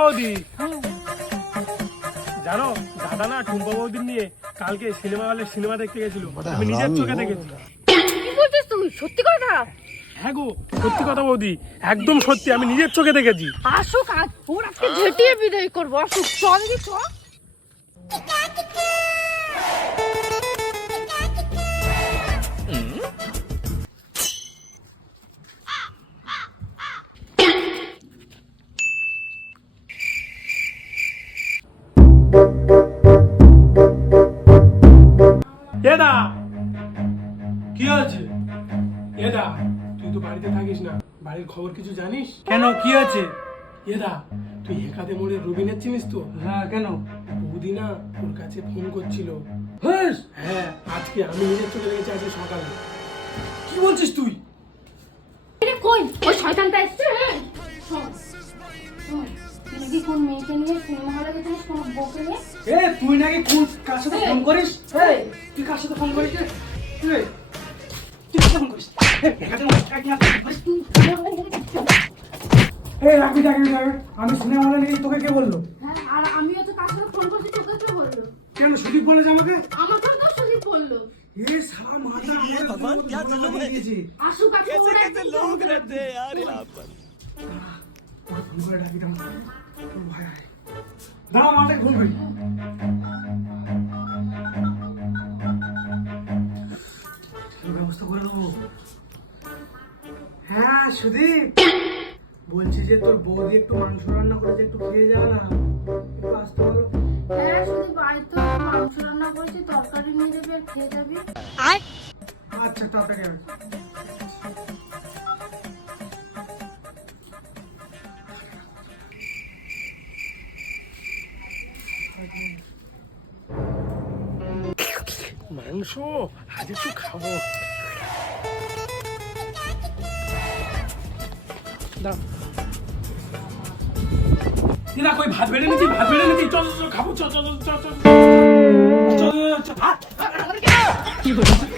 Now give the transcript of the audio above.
বৌদি। জানো দাদা না টুম্পা বৌদির নিয়ে কালকে সিনেমা হলে সিনেমা দেখতে গেছিল। আমি নিজের চোখে দেখেছি। কি বলছিস তুমি সত্যি কথা? হ্যাঁ গো সত্যি কথা বৌদি একদম সত্যি আমি নিজের চোখে দেখেছি। আসুক আজ ওর আজকে ঝেঁটিয়ে বিদায় করব। আসুক চল দি চল। এদা! কি আছে এদা তুই তো বাড়িতে থাকিস না। বাড়ির খবর কিছু জানিস? কেন? কি আছে এদা তুই হেকাতে মোড়ে রবিনের চিনিস তো? হ্যাঁ কেন? বৌদি না ওর কাছে ফোন করছিল। হ্যাঁ হ্যাঁ আজকে আমি নিজের চোখে দেখেছি আজকে সকালে। কি বলছিস তুই? কই? ওই শয়তানটা এসছে? কোন মেয়েকে নিয়ে সিনেমা হলে গেছিলিস কোন বউকে নিয়ে এ তুই নাকি কোন কার সাথে এই। ফোন করিস এই তুই কার সাথে ফোন করিস রে? এই, তুই কার সাথে ফোন করিস এই, এখানে বস, এখানে বস। তুই এই রাখবি রাখবি রাখবি। আমি সিনেমা হলে নাকি তোকে কে বললো হ্যাঁ আর আমিও তো কার সাথে ফোন করছি তোকে কে বললো কেন সুদীপ বলে যে আমাকে আমাকেও তো সুদীপ বললো এ সারা মাথা ভগবান क्या जुलुम है আসুক আজকে ওরা একদম হ্যাঁ সুদীপ বলছি যে তোর বৌদি একটু মাংস রান্না করেছে একটু খেয়ে যাবে না আসতে বলো মাংস রান্না করেছি তরকারি নিয়ে যাবি আর খেয়ে যাবি আচ্ছা তাড়াতাড়ি মাংস? আজ একটু খাব। দিদা কই ভাত বেড়ে নিচ্ছি ভাত বেড়ে নিচ্ছি চল চল খাব চল চল চল চল। কি বলছিস